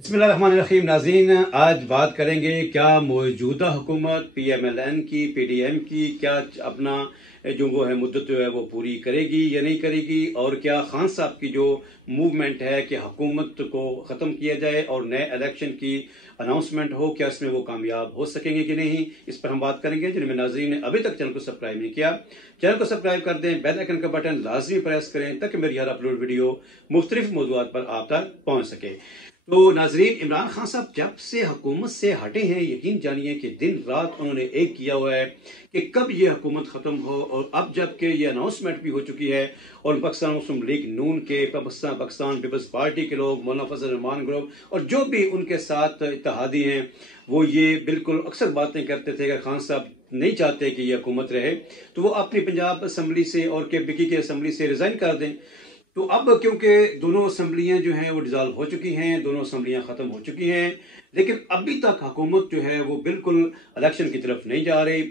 बिस्मिल्लाहिर्रहमानिर्रहीम। नाज़रीन, आज बात करेंगे क्या मौजूदा हुकूमत PMLN की, PDM की क्या अपना जो वो है मुद्दत जो है वो पूरी करेगी या नहीं करेगी, और क्या खान साहब की जो मूवमेंट है कि हुकूमत को ख़त्म किया जाए और नए इलेक्शन की अनाउंसमेंट हो, क्या इसमें वो कामयाब हो सकेंगे कि नहीं, इस पर हम बात करेंगे। जिनमें नाज़रीन ने अभी तक चैनल को सब्सक्राइब नहीं किया, चैनल को सब्सक्राइब कर दें, बेल आइकन का बटन लाजमी प्रेस करें ताकि मेरी हर अपलोड वीडियो मुख्तलिफ मौज़ूआत पर आप तक पहुँच सके। तो नाजरीन, इमरान खान साहब जब से हुकूमत से हटे हैं, यकीन जानिए कि दिन रात उन्होंने एक किया हुआ है कि कब ये हुकूमत ख़त्म हो। और अब जबकि ये अनाउंसमेंट भी हो चुकी है और पाकिस्तान मुस्लिम लीग नून के, पाकिस्तान पीपल्स पार्टी के लोग, मौलाना फजल रहमान ग्रुप और जो भी उनके साथ इत्तेहादी हैं, वो ये बिल्कुल अक्सर बातें करते थे कि खान साहब नहीं चाहते कि ये हुकूमत रहे तो वो अपनी पंजाब असम्बली से और KPK की असम्बली से रिज़ाइन कर दें। तो अब क्योंकि दोनों असम्बलियाँ जो हैं वो डिज़ाल्व हो चुकी हैं, दोनों असम्बलियाँ ख़त्म हो चुकी हैं, लेकिन अभी तक हुकूमत जो है वो बिल्कुल इलेक्शन की तरफ नहीं जा रही।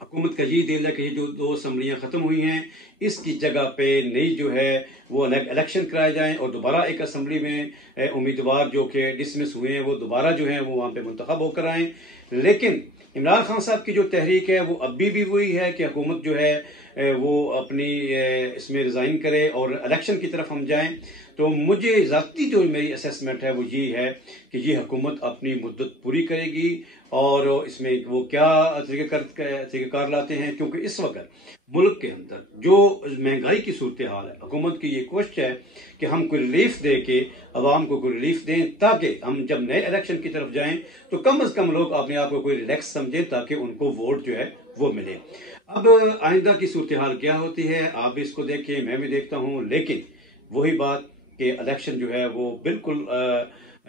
हुकूमत का ये दिल है कि ये जो दो असम्बलियाँ ख़त्म हुई हैं, इसकी जगह पे नई जो है वो इलेक्शन कराए जाएं और दोबारा एक असम्बली में उम्मीदवार जो कि डिसमिस हुए हैं वो दोबारा जो है वो वहाँ पे मुंतखब होकर आएँ। लेकिन इमरान खान साहब की जो तहरीक है वो अभी भी वही है कि हुकूमत जो है वो अपनी इसमें रिज़ाइन करे और इलेक्शन की तरफ हम जाएं। तो मुझे ज़ाती जो मेरी असेसमेंट है वो ये है कि ये हुकूमत अपनी मुद्दत पूरी करेगी और इसमें वो क्या तरीक़ेकार लाते हैं, क्योंकि इस वक्त मुल्क के अंदर जो महंगाई की सूरत हाल है, हुकूमत की ये कोशिश है कि हम कोई रिलीफ दे के आवाम को कोई रिलीफ दें ताकि हम जब नए इलेक्शन की तरफ जाएं तो कम अज़ कम लोग अपने आप को कोई रिलैक्स समझें ताकि उनको वोट जो है वो मिले। अब आइंदा की सूरत हाल क्या होती है आप भी इसको देखें, मैं भी देखता हूँ, लेकिन वही बात कि इलेक्शन जो है वो बिल्कुल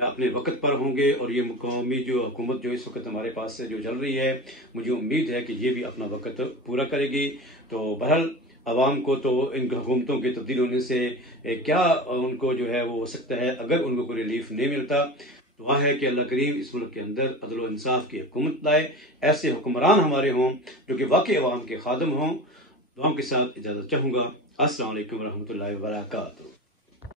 अपने वक्त पर होंगे और ये मुकामी जो हुकूमत जो इस वक्त हमारे पास से जो चल रही है, मुझे उम्मीद है कि ये भी अपना वक्त पूरा करेगी। तो बहरहाल आवाम को तो इन हुकूमतों के तब्दील होने से क्या उनको जो है वो हो सकता है, अगर उनको कोई रिलीफ नहीं मिलता, दुआ है कि अल्लाह करीम इस मुल्क के अंदर अदल व इंसाफ की हुकूमत लाए, ऐसे हुक्मरान हमारे हों जो कि वाकई अवाम के खादम हों। दुआओं के साथ इजाज़त चाहूँगा। अस्सलाम वालेकुम व रहमतुल्लाहि व बरकातहू।